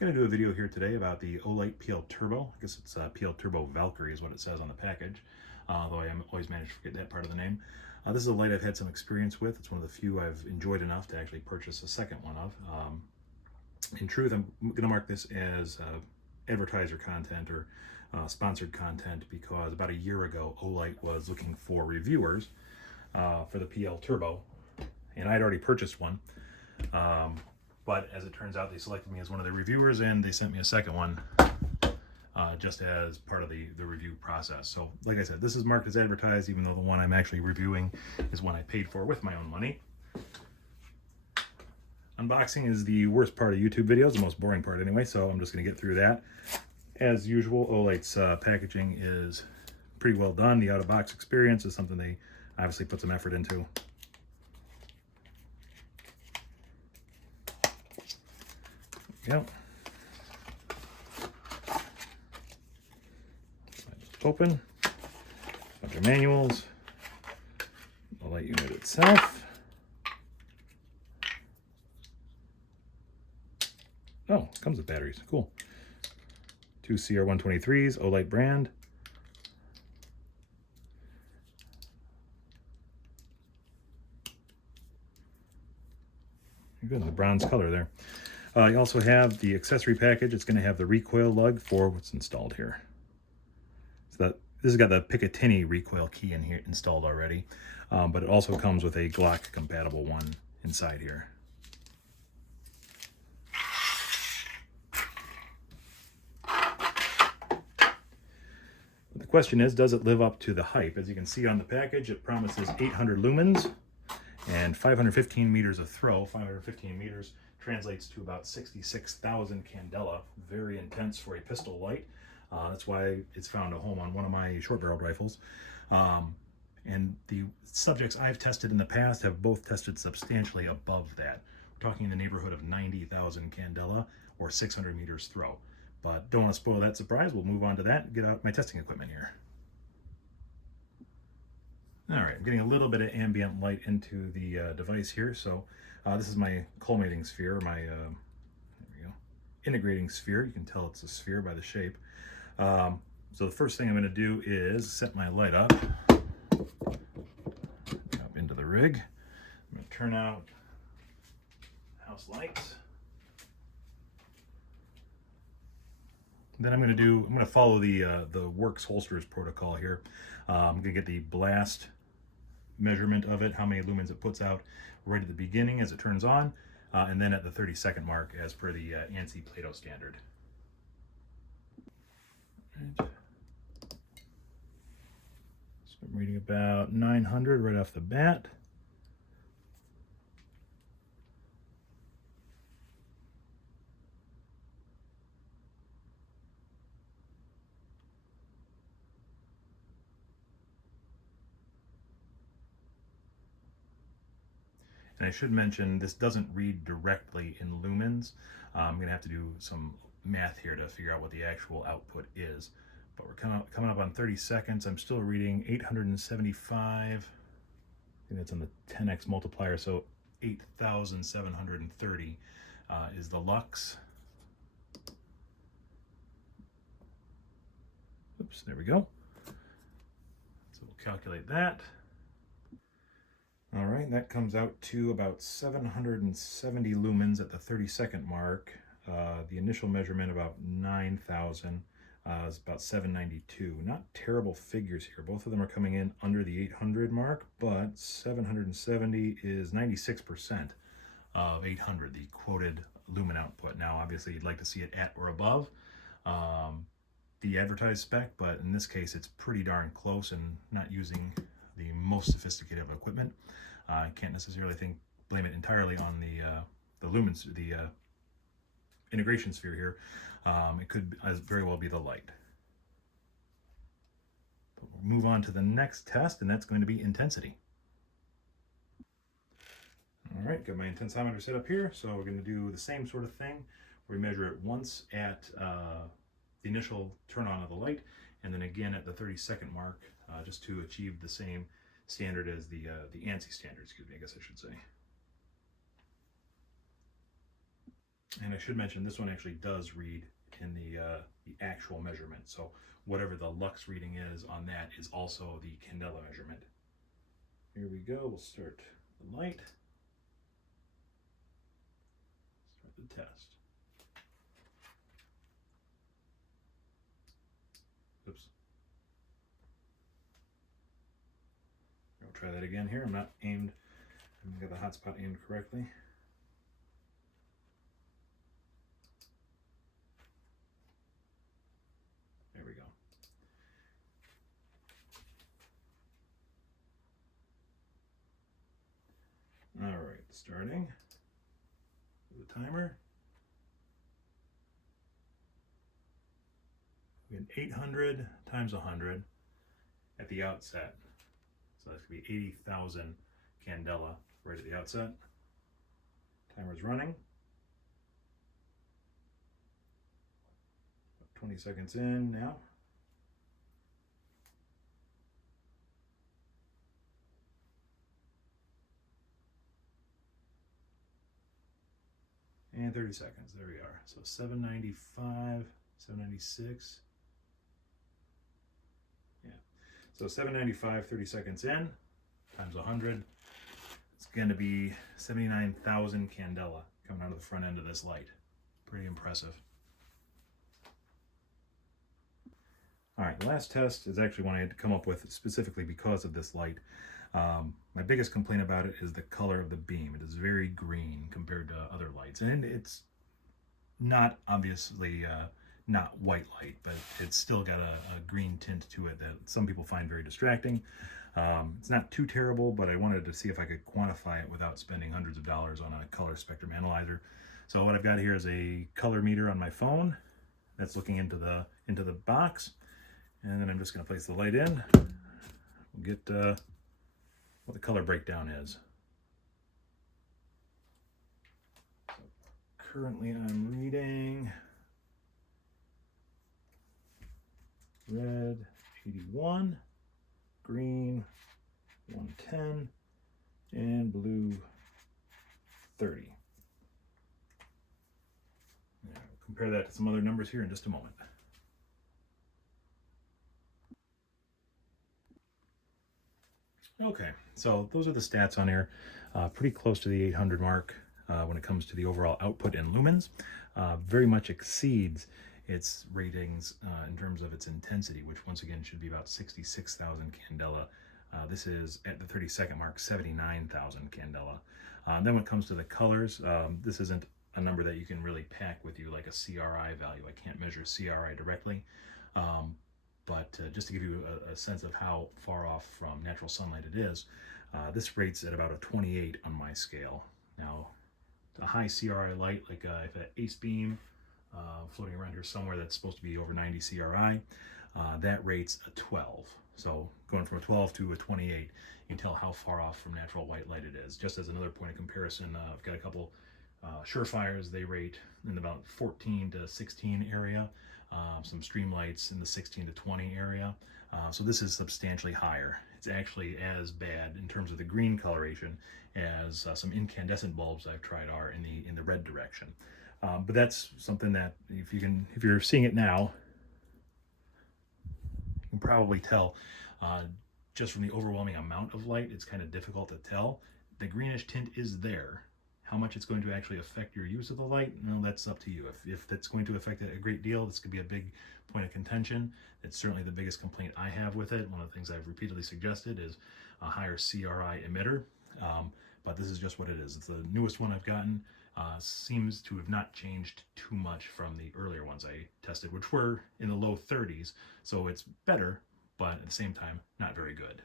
Going to do a video here today about the Olight PL-Turbo. I guess it's PL-Turbo Valkyrie is what it says on the package, though I always manage to forget that part of the name. This is a light I've had some experience with. It's one of the few I've enjoyed enough to actually purchase a second one of. In truth, I'm going to mark this as advertiser content or sponsored content because about a year ago, Olight was looking for reviewers for the PL-Turbo, and I'd already purchased one. But as it turns out, they selected me as one of the reviewers and they sent me a second one just as part of the review process. So like I said, this is marked as advertised, even though the one I'm actually reviewing is one I paid for with my own money. Unboxing is the worst part of YouTube videos, the most boring part anyway, so I'm just going to get through that. As usual, Olight's packaging is pretty well done. The out-of-box experience is something they obviously put some effort into. Yep. Open. Bunch of manuals. The light unit itself. Oh, it comes with batteries. Cool. 2 CR123s, Olight brand. Good, the bronze color there. You also have the accessory package. It's going to have the recoil lug for what's installed here. So this has got the Picatinny recoil key in here installed already, but it also comes with a Glock compatible one inside here. The question is, does it live up to the hype? As you can see on the package, it promises 800 lumens and 515 meters of throw. 515 meters translates to about 66,000 candela. Very intense for a pistol light. That's why it's found a home on one of my short-barreled rifles. And the subjects I've tested in the past have both tested substantially above that. We're talking in the neighborhood of 90,000 candela or 600 meters throw. But don't want to spoil that surprise. We'll move on to that and get out my testing equipment here. All right, I'm getting a little bit of ambient light into the device here. So this is my culminating sphere, my there we go, integrating sphere. You can tell it's a sphere by the shape. So the first thing I'm going to do is set my light up into the rig. I'm going to turn out house lights. Then I'm going to follow the Works holsters protocol here. I'm going to get the blast measurement of it, how many lumens it puts out right at the beginning as it turns on, and then at the 30-second mark as per the ANSI Plato standard. Right. So I'm reading about 900 right off the bat. And I should mention, this doesn't read directly in lumens. I'm going to have to do some math here to figure out what the actual output is. But we're coming up on 30 seconds. I'm still reading 875. I think that's on the 10x multiplier, so 8,730 is the lux. Oops, there we go. So we'll calculate that. All right, that comes out to about 770 lumens at the 30-second mark. The initial measurement about 9,000 is about 792. Not terrible figures here. Both of them are coming in under the 800 mark, but 770 is 96% of 800, the quoted lumen output. Now, obviously, you'd like to see it at or above the advertised spec, but in this case, it's pretty darn close and not using the most sophisticated of equipment. I can't necessarily blame it entirely on the lumens, the integration sphere here. It could very well be the light. But we'll move on to the next test, and that's going to be intensity. All right, got my intensometer set up here, so we're going to do the same sort of thing. We measure it once at the initial turn on of the light, and then again at the 30-second mark, just to achieve the same standard as the ANSI standard, excuse me, I guess I should say. And I should mention this one actually does read in the actual measurement. So whatever the lux reading is on that is also the candela measurement. Here we go. We'll start the light. Start the test. Oops. I'll try that again here. I'm not aimed. I haven't got the hotspot aimed correctly. There we go. All right, starting with the timer. We had 800 times 100 at the outset. So that's going to be 80,000 candela right at the outset. Timer's running. 20 seconds in now. And 30 seconds. There we are. So 795, 796. Yeah. So 795, 30 seconds in, times 100. It's going to be 79,000 candela coming out of the front end of this light. Pretty impressive. All right, the last test is actually one I had to come up with specifically because of this light. My biggest complaint about it is the color of the beam. It is very green compared to other lights, and it's not obviously not white light, but it's still got a green tint to it that some people find very distracting. It's not too terrible, but I wanted to see if I could quantify it without spending hundreds of dollars on a color spectrum analyzer. So what I've got here is a color meter on my phone that's looking into the box, and then I'm just going to place the light in. We'll get what the color breakdown is. So currently I'm reading red 81, green 110, and blue 30. Now, compare that to some other numbers here in just a moment. Okay, so those are the stats on here. Pretty close to the 800 mark when it comes to the overall output in lumens. Very much exceeds its ratings in terms of its intensity, which once again should be about 66,000 candela. This is at the 30-second mark, 79,000 candela. Then when it comes to the colors, this isn't a number that you can really pack with you like a CRI value. I can't measure CRI directly. But just to give you a sense of how far off from natural sunlight it is, this rates at about a 28 on my scale. Now, a high CRI light, like if an ACE beam floating around here somewhere that's supposed to be over 90 CRI, that rates a 12. So going from a 12 to a 28, you can tell how far off from natural white light it is. Just as another point of comparison, I've got a couple Surefires. They rate in about 14 to 16 area. Some Streamlights in the 16 to 20 area. So this is substantially higher. It's actually as bad in terms of the green coloration as some incandescent bulbs I've tried are in the red direction. But that's something that if you're seeing it now, you can probably tell just from the overwhelming amount of light. It's kind of difficult to tell. The greenish tint is there. How much it's going to actually affect your use of the light, no, that's up to you. If that's going to affect it a great deal, this could be a big point of contention. It's certainly the biggest complaint I have with it. One of the things I've repeatedly suggested is a higher CRI emitter, but this is just what it is. It's the newest one I've gotten. Seems to have not changed too much from the earlier ones I tested, which were in the low 30s, so it's better, but at the same time, not very good.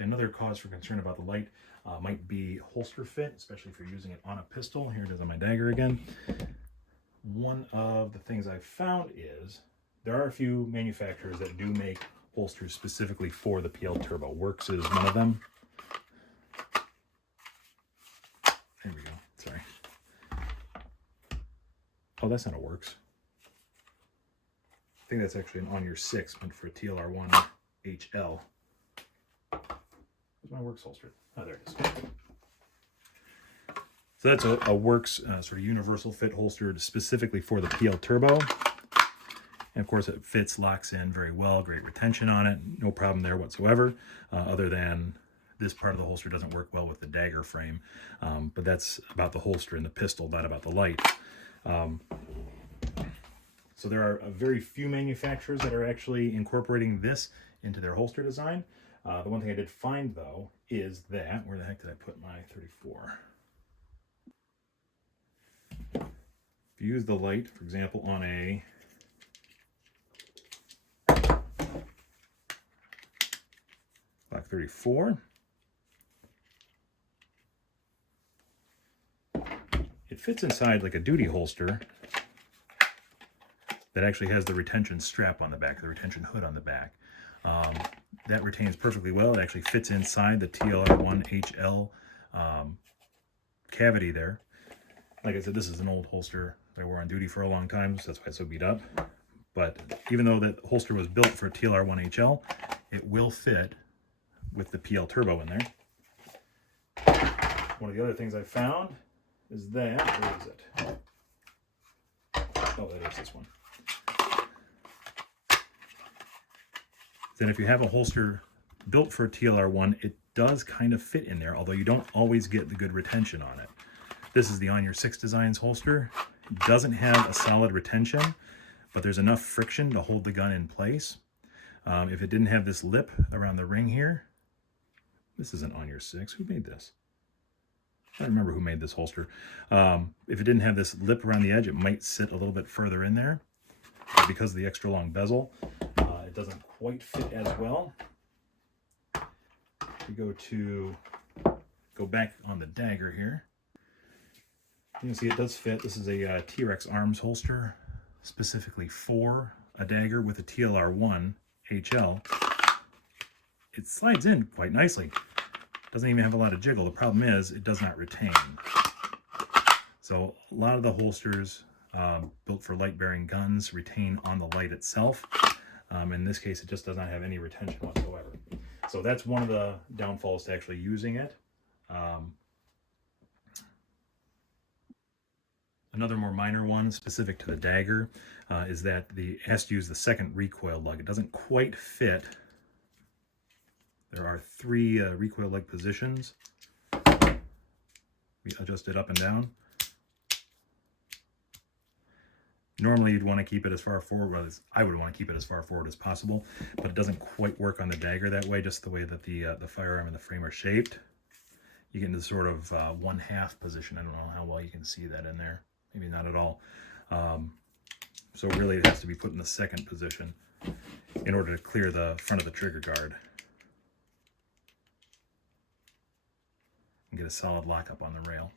Another cause for concern about the light might be holster fit, especially if you're using it on a pistol. Here it is on my dagger again. One of the things I've found is there are a few manufacturers that do make holsters specifically for the PL-Turbo. Works is one of them. There we go. Sorry. Oh, that's not a Works. I think that's actually an On Your 6 meant for a TLR1 HL. Where's my Works holster? Oh, there it is. So that's a Works sort of universal fit holster specifically for the PL-Turbo. And of course it fits, locks in very well, great retention on it, no problem there whatsoever, other than this part of the holster doesn't work well with the dagger frame. But that's about the holster and the pistol, not about the light. So there are very few manufacturers that are actually incorporating this into their holster design. The one thing I did find though is that, where the heck did I put my 34? If you use the light, for example, on a Glock 34, it fits inside like a duty holster that actually has the retention strap on the back, the retention hood on the back. That retains perfectly well. It actually fits inside the TLR1HL cavity there. Like I said, this is an old holster that I wore on duty for a long time, so that's why it's so beat up. But even though that holster was built for TLR1HL, it will fit with the PL-Turbo in there. One of the other things I found is that, where is it? Oh, that is this one. Then if you have a holster built for TLR1, it does kind of fit in there, although you don't always get the good retention on it. This is the On Your 6 Designs holster. It doesn't have a solid retention, but there's enough friction to hold the gun in place. If it didn't have this lip around the ring here, this isn't On Your 6. Who made this? I don't remember who made this holster. If it didn't have this lip around the edge, it might sit a little bit further in there. But because of the extra long bezel, it doesn't quite fit as well. We go back on the dagger here. You can see it does fit. This is a T-Rex arms holster, specifically for a dagger with a TLR1 HL. It slides in quite nicely. Doesn't even have a lot of jiggle. The problem is it does not retain. So a lot of the holsters built for light-bearing guns retain on the light itself. In this case, it just does not have any retention whatsoever. So that's one of the downfalls to actually using it. Another more minor one specific to the dagger is that it has to use the second recoil lug. It doesn't quite fit. There are 3 recoil lug positions. We adjust it up and down. Normally you'd want to keep it as far forward, well, I would want to keep it as far forward as possible, but it doesn't quite work on the dagger that way, just the way that the firearm and the frame are shaped. You get into sort of 1/2 position. I don't know how well you can see that in there. Maybe not at all. So really it has to be put in the second position in order to clear the front of the trigger guard and get a solid lockup on the rail.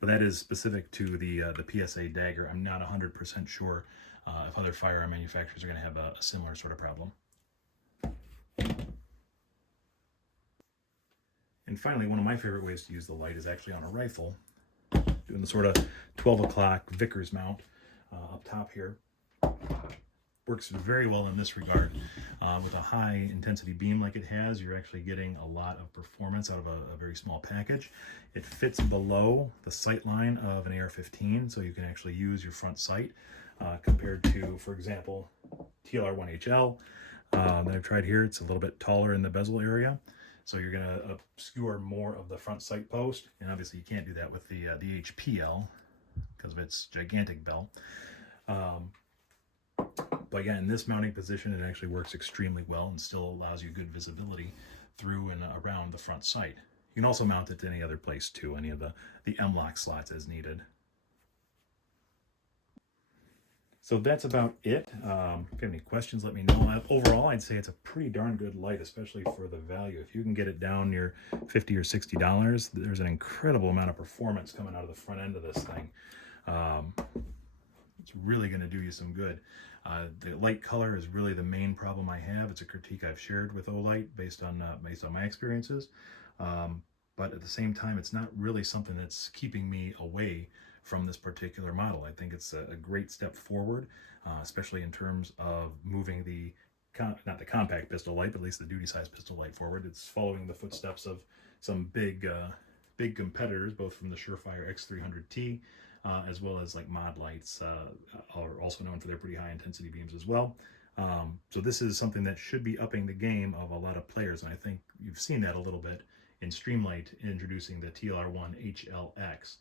But that is specific to the PSA dagger. I'm not 100% sure if other firearm manufacturers are going to have a similar sort of problem. And finally, one of my favorite ways to use the light is actually on a rifle, doing the sort of 12 o'clock Vickers mount up top here. Works very well in this regard. With a high intensity beam like it has, you're actually getting a lot of performance out of a very small package. It fits below the sight line of an AR-15, so you can actually use your front sight compared to, for example, TLR1HL that I've tried here. It's a little bit taller in the bezel area, so you're going to obscure more of the front sight post, and obviously you can't do that with the HPL because of its gigantic bell. But again, in this mounting position, it actually works extremely well and still allows you good visibility through and around the front sight. You can also mount it to any other place too, any of the M-lock slots as needed. So that's about it. If you have any questions, let me know. Overall, I'd say it's a pretty darn good light, especially for the value. If you can get it down near $50 or $60, there's an incredible amount of performance coming out of the front end of this thing. It's really going to do you some good. The light color is really the main problem I have. It's a critique I've shared with Olight based on my experiences. But at the same time, it's not really something that's keeping me away from this particular model. I think it's a great step forward, especially in terms of moving the not the compact pistol light, but at least the duty size pistol light forward. It's following the footsteps of some big competitors, both from the Surefire X300T, as well as like Mod Lights, are also known for their pretty high intensity beams as well. So this is something that should be upping the game of a lot of players, and I think you've seen that a little bit in Streamlight introducing the TLR1 HLX,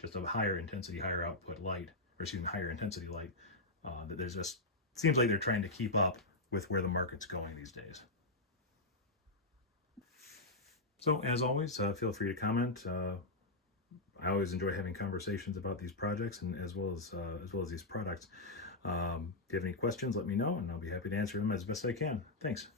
just a higher intensity, higher output light, or excuse me, higher intensity light. That there's just seems like they're trying to keep up with where the market's going these days. So as always, feel free to comment. I always enjoy having conversations about these projects and as well as these products. If you have any questions, let me know, and I'll be happy to answer them as best I can. Thanks.